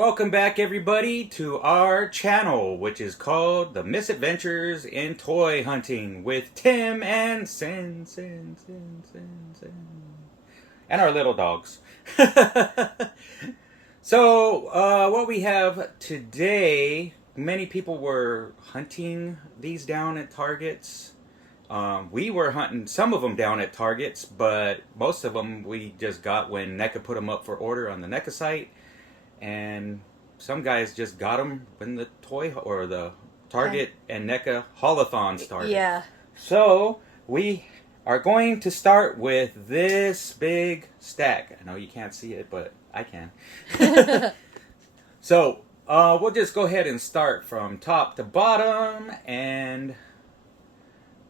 welcome back everybody to our channel, which is called The Misadventures in Toy Hunting with Tim and Sin, and our little dogs. So, what we have today, many people were hunting these down at Targets. We were hunting some of them down at Targets, but most of them we just got when NECA put them up for order on the NECA site. And some guys just got them when the toy or the Target and NECA haulathon started. Yeah. So we are going to start with this big stack. I know you can't see it, but I can. So we'll just go ahead and start from top to bottom, and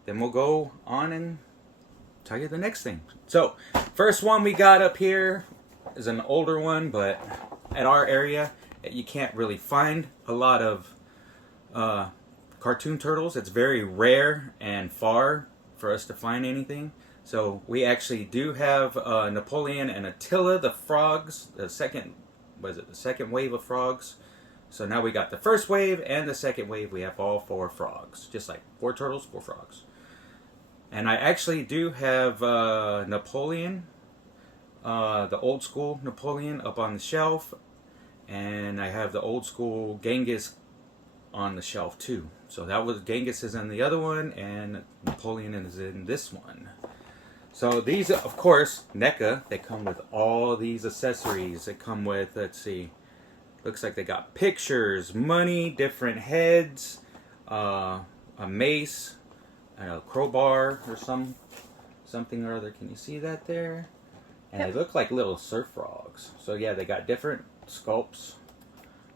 then we'll go on and tell you the next thing. So first one we got up here is an older one, but at our area, you can't really find a lot of cartoon turtles. It's very rare and far for us to find anything. So we actually do have Napoleon and Attila, the frogs, the second wave of frogs. So now we got the first wave and the second wave. We have all 4 frogs, just like 4 turtles, 4 frogs. And I actually do have Napoleon, the old school Napoleon up on the shelf, and I have the old school Genghis on the shelf too. So that was Genghis is in the other one, and Napoleon is in this one. So these, of course, NECA, they come with all these accessories. They come with, let's see, looks like they got pictures, money, different heads, a mace, a crowbar or something or other. Can you see that there? And they look like little surf frogs. So yeah, they got different sculpts,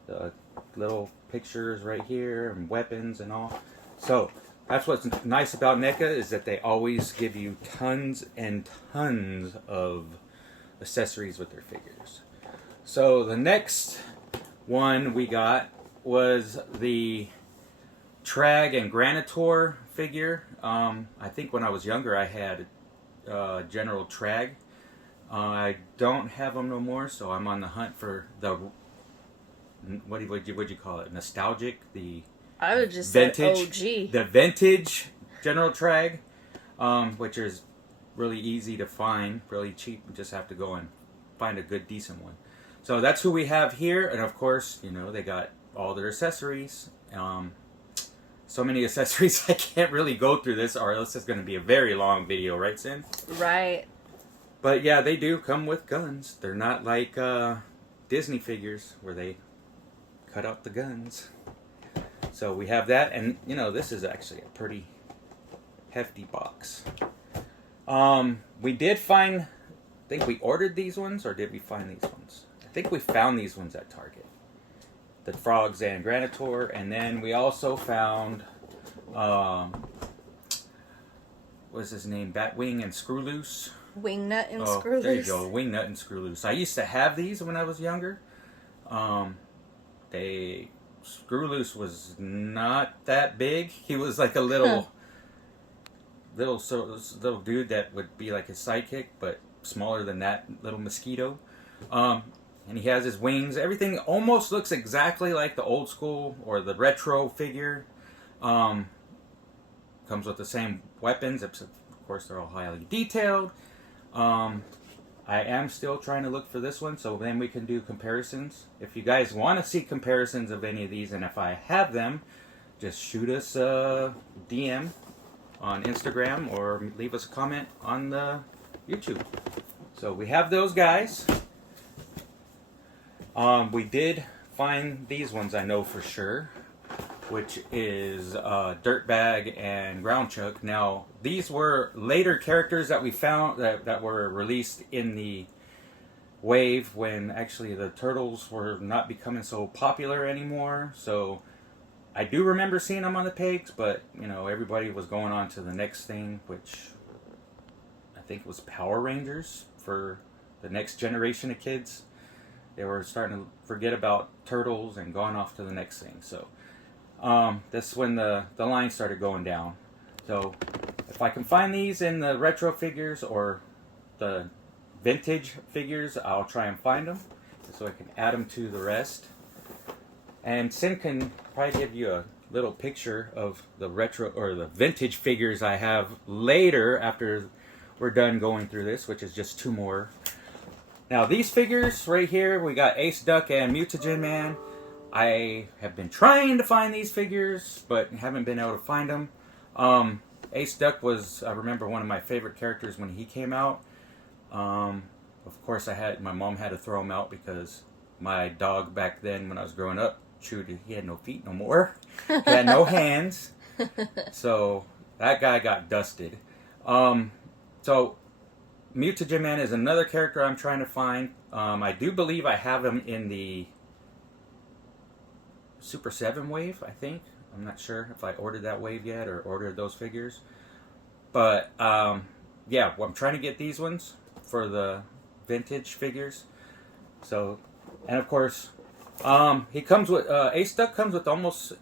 the little pictures right here, and weapons and all. So that's what's nice about NECA, is that they always give you tons and tons of accessories with their figures. So the next one we got was the Trag and Granitor figure. I think when I was younger I had General Trag. I don't have them no more, so I'm on the hunt for the, what would you call it? Nostalgic, I would just vintage, say OG. the vintage General Trag, which is really easy to find, really cheap. You just have to go and find a good, decent one. So that's who we have here, and of course, you know, they got all their accessories. So many accessories, I can't really go through this, or else it's going to be a very long video, right, Sin? Right. But yeah, they do come with guns. They're not like Disney figures where they cut out the guns. So we have that, and you know, this is actually a pretty hefty box. We did find, I think we ordered these ones, or did we find these ones? I think we found these ones at Target. The frogs and Granitor, and then we also found, what's his name? Batwing and Screwloose. Wingnut and Screwloose. There you go, Wingnut and Screwloose. I used to have these when I was younger. Screwloose was not that big. He was like a little dude that would be like his sidekick, but smaller than that little mosquito. And he has his wings. Everything almost looks exactly like the old school or the retro figure. Comes with the same weapons, except of course they're all highly detailed. I am still trying to look for this one, so then we can do comparisons. If you guys want to see comparisons of any of these, and if I have them, just shoot us a DM on Instagram or leave us a comment on the YouTube. So we have those guys. We did find these ones, I know for sure, which is Dirtbag and Groundchuck. Now, these were later characters that we found that were released in the wave when actually the turtles were not becoming so popular anymore. So I do remember seeing them on the pegs, but you know, everybody was going on to the next thing, which I think was Power Rangers for the next generation of kids. They were starting to forget about turtles and going off to the next thing. So that's when the line started going down. So if I can find these in the retro figures or the vintage figures, I'll try and find them so I can add them to the rest. And Sin can probably give you a little picture of the retro or the vintage figures I have later after we're done going through this, which is just 2 more. Now these figures right here, we got Ace, Duck, and Mutagen Man. I have been trying to find these figures, but haven't been able to find them. Ace Duck was, I remember, one of my favorite characters when he came out. Of course, my mom had to throw him out because my dog back then, when I was growing up, chewed. He had no feet no more. He had no hands. So that guy got dusted. So Mutagen Man is another character I'm trying to find. I do believe I have him in the Super 7 wave, I think. I'm not sure if I ordered that wave yet or ordered those figures. But, yeah, well, I'm trying to get these ones for the vintage figures. So, and of course, he comes with, Ace Duck comes with almost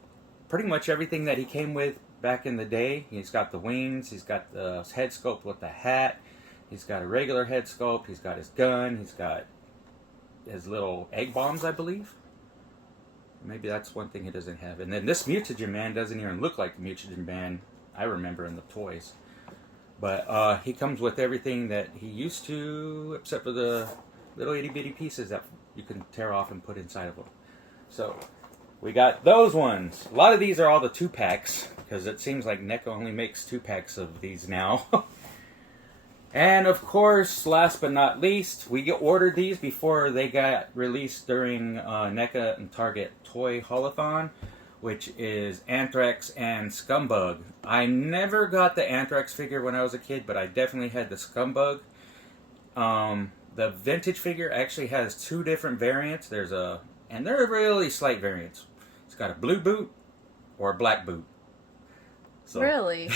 pretty much everything that he came with back in the day. He's got the wings, he's got the head sculpt with the hat, he's got a regular head sculpt, he's got his gun, he's got his little egg bombs, I believe. Maybe that's one thing he doesn't have. And then this Mutagen Man doesn't even look like the Mutagen Man I remember in the toys. But he comes with everything that he used to, except for the little itty bitty pieces that you can tear off and put inside of them. So we got those ones. A lot of these are all the 2-packs, because it seems like NECA only makes 2-packs of these now. And of course, last but not least, we ordered these before they got released during NECA and Target Toy Haulathon, which is Anthrax and Scumbug. I never got the Anthrax figure when I was a kid, but I definitely had the Scumbug. The vintage figure actually has 2 different variants. And they're really slight variants. It's got a blue boot or a black boot. So really?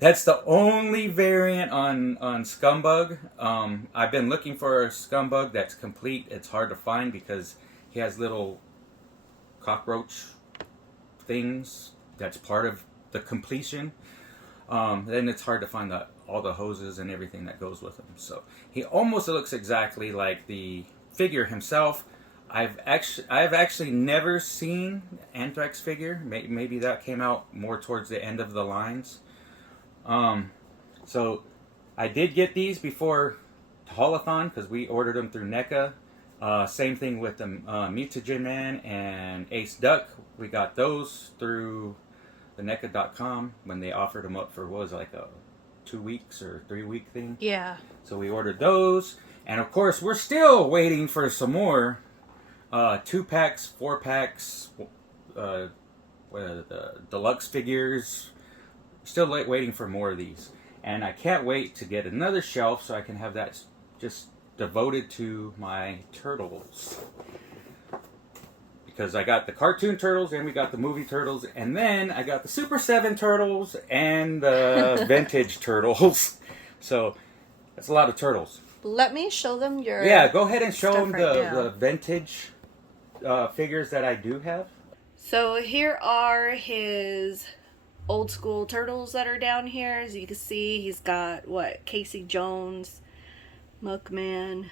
That's the only variant on Scumbug. I've been looking for a Scumbug that's complete. It's hard to find because he has little cockroach things that's part of the completion. Then it's hard to find all the hoses and everything that goes with him. So he almost looks exactly like the figure himself. I've actually never seen Anthrax figure. Maybe that came out more towards the end of the lines. So I did get these before Haulathon because we ordered them through NECA. Same thing with the Mutagen Man and Ace Duck. We got those through the NECA.com when they offered them up for, what was it, like a 2 weeks or 3 week thing? Yeah. So we ordered those. And of course, we're still waiting for some more 2-packs, 4-packs, the deluxe figures. Still waiting for more of these. And I can't wait to get another shelf so I can have that just devoted to my turtles. Because I got the cartoon turtles and we got the movie turtles. And then I got the Super 7 turtles and the vintage turtles. So that's a lot of turtles. Let me show them your... Yeah, go ahead and show them right the vintage figures that I do have. So here are his old school turtles that are down here. As you can see, he's got, Casey Jones, Muckman,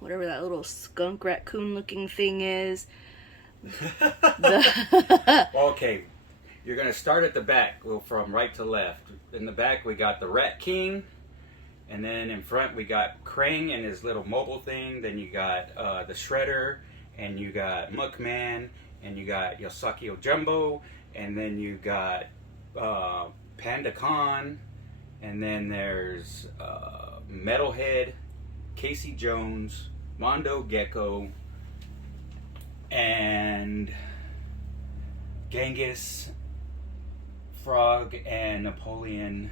whatever that little skunk raccoon looking thing is. Okay, you're going to start at the back, from right to left. In the back, we got the Rat King. And then in front, we got Krang and his little mobile thing. Then you got the Shredder. And you got Muckman. And you got Yosaki Jumbo. And then you got Panda Khan. And then there's Metalhead, Casey Jones, Mondo Gecko, and Genghis Frog, and Napoleon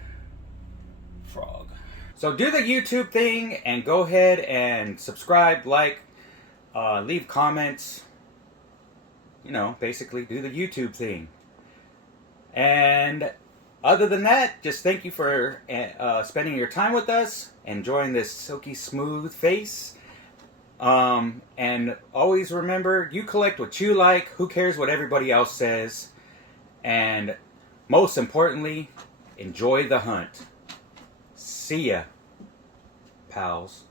Frog. So do the YouTube thing and go ahead and subscribe, like, leave comments. You know, basically do the YouTube thing. And other than that, just thank you for spending your time with us, enjoying this silky smooth face. And always remember, you collect what you like. Who cares what everybody else says? And most importantly, enjoy the hunt. See ya, pals.